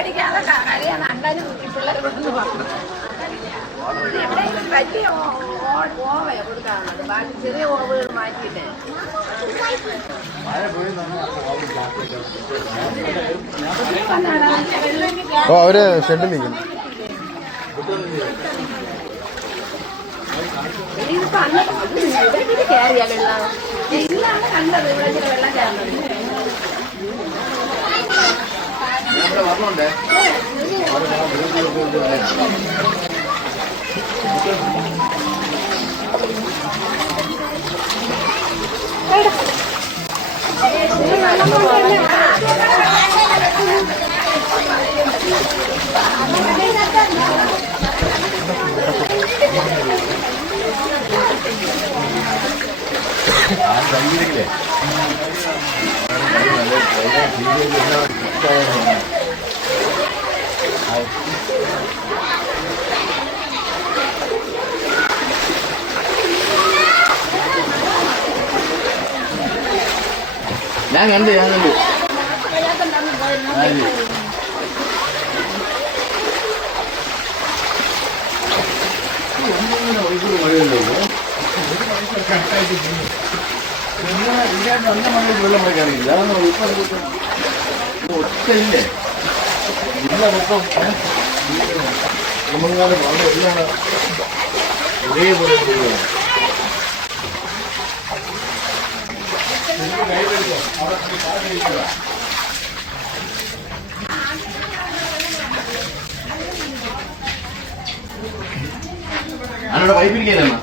പേടിക്കാതെ കഴിയാൻ അണ്ണനും പിള്ളേരെ കൊണ്ടു പറഞ്ഞു. എവിടെയെങ്കിലും വലിയ ഓവയാണ് കൊടുക്കാറുള്ളത്. ബാക്കി ചെറിയ ഓവുകൾ മാറ്റിയിട്ട് അവര് ഷെഡിൽ നിൽക്കുന്നു. ഇതിപ്പോ അന്നത്തെ ഇവിടെ കയറിയ വെള്ളം ഇല്ലാണ് കണ്ടത്. ഇവിടെ വെള്ളം കയറുന്നത് ഞാൻ കണ്ടു വെള്ളം മഴക്കാറില്ല. ഒറ്റയില്ലേ ജില്ല മൊത്തം നമ്മളാണ് എല്ലാം ഒരേപോലെ അവനോട് പൈപ്പിരിക്കാനമ്മ